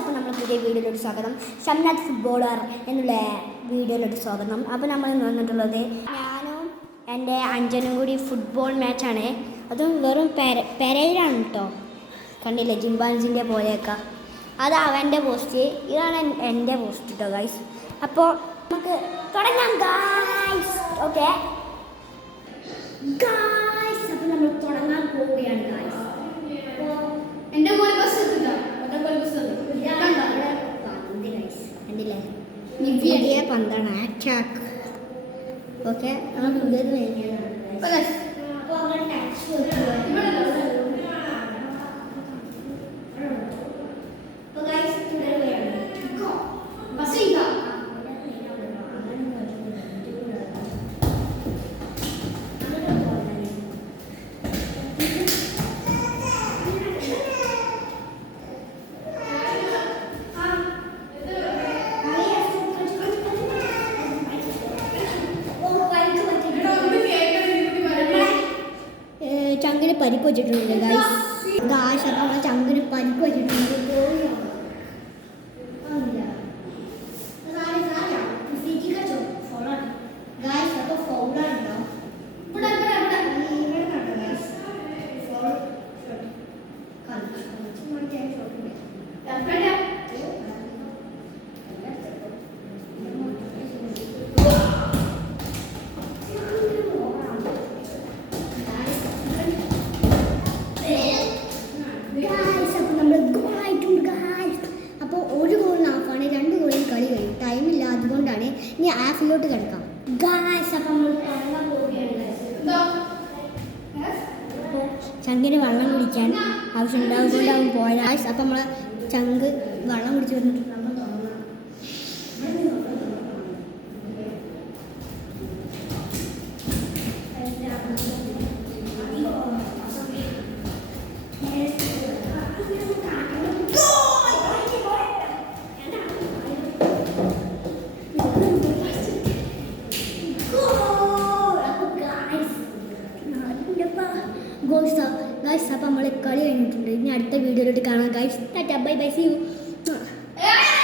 അപ്പോൾ നമ്മൾ പുതിയ വീഡിയോയിലോട്ട് സ്വാഗതം. ഷംനാദ് ഫുട്ബോളർ എന്നുള്ള വീഡിയോയിലോട്ട് സ്വാഗതം. അപ്പോൾ നമ്മൾ വന്നിട്ടുള്ളത് ഞാനും എൻ്റെ അഞ്ചനും കൂടി ഫുട്ബോൾ മാച്ചാണ്. അതും വെറും പെരയിലാണ് കേട്ടോ. കണ്ടില്ലേ ജിംബാൻസിൻ്റെ പോലെയൊക്കെ. അത് അവൻ്റെ പോസ്റ്റ്, ഇതാണ് എൻ്റെ പോസ്റ്റ് കേട്ടോ ഗൈസ്. അപ്പോൾ നമുക്ക് തുടങ്ങാം ഗൈസ്. ഓക്കെ ഗൈസ്, അപ്പോൾ നമ്മൾ തുടങ്ങാൻ പോവുകയാണ് ഗൈസ്. എന്റെ പോലെ ബസ് എത്തില്ല. പുതിയ പന്താണ് അറ്റാക്ക്. ഓക്കെ നമ്മൾ പുതിയത് ചങ്കിന് പരിക്ക് വെച്ചിട്ടുണ്ട് ഗായ്സ്. അപ്പോൾ നമ്മളെ ചങ്കിന് പരിക്ക് വെച്ചിട്ടുണ്ട്. ഗായ്സ് അപ്പോൾ ഫൗളാണോ? ടൈമില്ല, അതുകൊണ്ടാണ് ഇനി ആപ്പിലോട്ട് കിടക്കാം ഗായ്സ്. അപ്പം ചങ്കിന് വെള്ളം കുടിക്കാൻ ആവശ്യമുണ്ട്, അതുകൊണ്ട് അവൻ പോയ ഗായ്സ്. അപ്പം നമ്മൾ ചങ്ക് വെള്ളം കുടിച്ച് വന്നിട്ട് നമ്മൾ തുടങ്ങാം. ഗോയ്സ് അപ്പം നമ്മൾ കളി കഴിഞ്ഞിട്ടുണ്ട്. ഇനി അടുത്ത വീഡിയോയിലോട്ട് കാണാം guys. Tata bye bye, see U.